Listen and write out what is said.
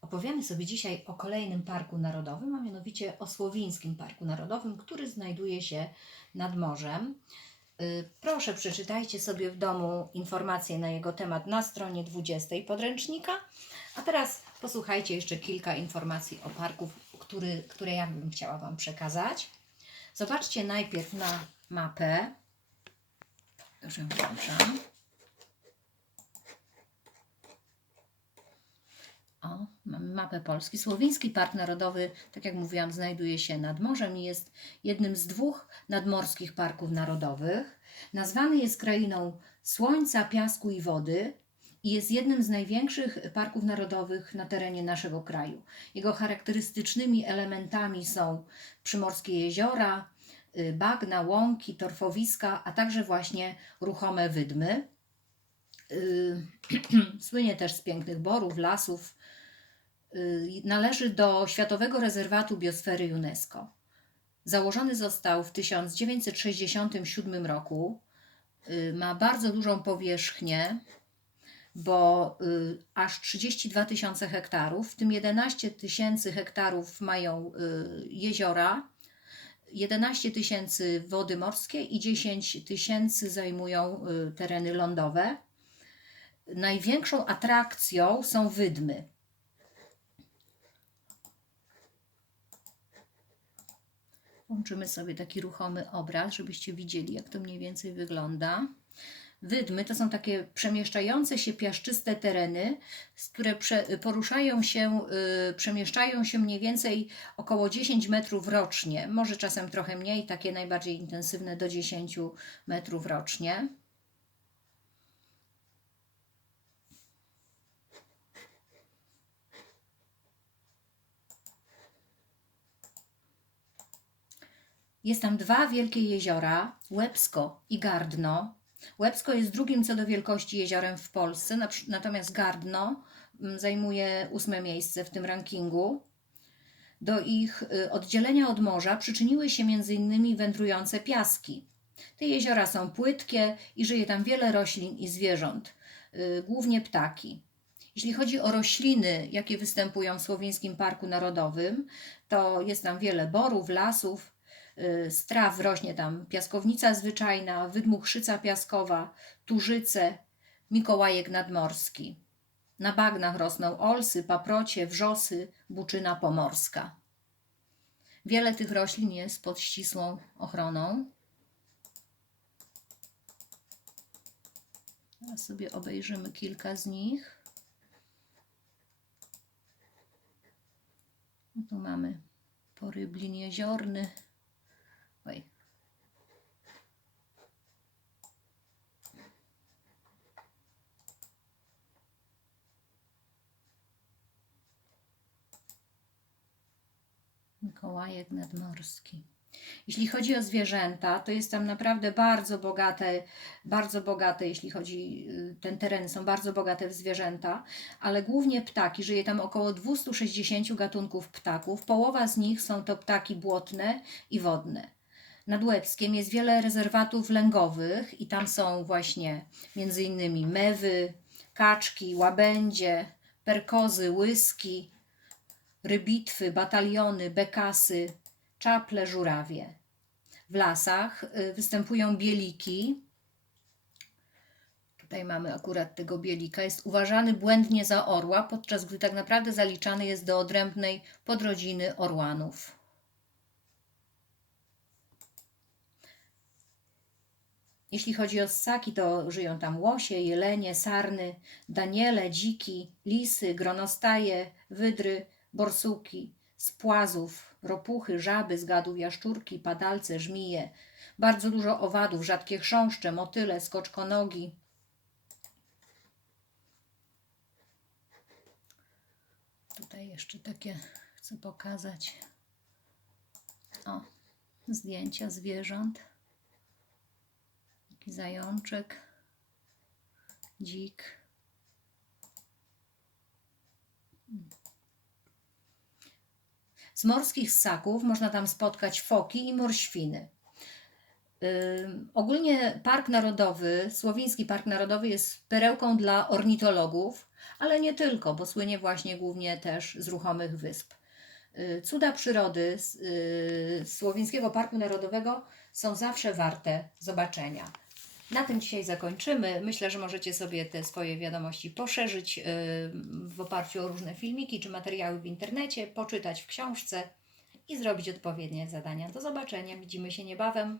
Opowiemy sobie dzisiaj o kolejnym parku narodowym, a mianowicie o Słowińskim Parku Narodowym, który znajduje się nad morzem. Y, Proszę przeczytajcie sobie w domu informacje na jego temat na stronie 20 podręcznika. A teraz posłuchajcie jeszcze kilka informacji o parku, który, które ja bym chciała Wam przekazać. Zobaczcie najpierw na mapę. Już mamy mapę Polski. Słowiński Park Narodowy, tak jak mówiłam, znajduje się nad morzem i jest jednym z dwóch nadmorskich parków narodowych. Nazwany jest krainą słońca, piasku i wody i jest jednym z największych parków narodowych na terenie naszego kraju. Jego charakterystycznymi elementami są przymorskie jeziora, y, bagna, łąki, torfowiska, a także właśnie ruchome wydmy. Y, Słynie też z pięknych borów, lasów. Y, Należy do Światowego Rezerwatu Biosfery UNESCO. Założony został w 1967 roku. Y, Ma bardzo dużą powierzchnię, bo y, aż 32 tysiące hektarów, w tym 11 tysięcy hektarów mają jeziora, 11 tysięcy wody morskie i 10 tysięcy zajmują tereny lądowe. Największą atrakcją są wydmy. Włączymy sobie taki ruchomy obraz, żebyście widzieli, jak to mniej więcej wygląda. Wydmy to są takie przemieszczające się piaszczyste tereny, które poruszają się, y, przemieszczają się mniej więcej około 10 metrów rocznie, może czasem trochę mniej, takie najbardziej intensywne do 10 metrów rocznie. Jest tam dwa wielkie jeziora, Łebsko i Gardno. Łebsko jest drugim co do wielkości jeziorem w Polsce, natomiast Gardno mm, zajmuje ósme miejsce w tym rankingu. Do ich y, oddzielenia od morza przyczyniły się m.in. wędrujące piaski. Te jeziora są płytkie i żyje tam wiele roślin i zwierząt, y, głównie ptaki. Jeśli chodzi o rośliny, jakie występują w Słowińskim Parku Narodowym, to jest tam wiele borów, lasów, z traw rośnie tam piaskownica zwyczajna, wydmuchrzyca piaskowa, turzyce, mikołajek nadmorski. Na bagnach rosną olsy, paprocie, wrzosy, buczyna pomorska. Wiele tych roślin jest pod ścisłą ochroną. Teraz sobie obejrzymy kilka z nich. Tu mamy poryblin jeziorny. Mikołajek nadmorski. Jeśli chodzi o zwierzęta, to jest tam naprawdę bardzo bogate, bardzo bogate, jeśli chodzi, y, ten teren są bardzo bogate w zwierzęta, ale głównie ptaki. Żyje tam około 260 gatunków ptaków. Połowa z nich są to ptaki błotne i wodne. Nad Łebskiem jest wiele rezerwatów lęgowych i tam są właśnie między innymi mewy, kaczki, łabędzie, perkozy, łyski, rybitwy, bataliony, bekasy, czaple, żurawie. W lasach y, występują bieliki. Tutaj mamy akurat tego bielika. Jest uważany błędnie za orła, podczas gdy tak naprawdę zaliczany jest do odrębnej podrodziny orłanów. Jeśli chodzi o ssaki, to żyją tam łosie, jelenie, sarny, daniele, dziki, lisy, gronostaje, wydry, borsuki, z płazów, ropuchy, żaby, z gadów jaszczurki, padalce, żmije. Bardzo dużo owadów, rzadkie chrząszcze, motyle, skoczkonogi. Tutaj jeszcze takie chcę pokazać. O, zdjęcia zwierząt. Taki zajączek, dzik. Z morskich ssaków można tam spotkać foki i morświny. Ogólnie Park Narodowy, Słowiński Park Narodowy jest perełką dla ornitologów, ale nie tylko, bo słynie właśnie głównie też z ruchomych wysp. Y, Cuda przyrody y, Słowińskiego Parku Narodowego są zawsze warte zobaczenia. Na tym dzisiaj zakończymy. Myślę, że możecie sobie te swoje wiadomości poszerzyć y, w oparciu o różne filmiki czy materiały w internecie, poczytać w książce i zrobić odpowiednie zadania. Do zobaczenia. Widzimy się niebawem.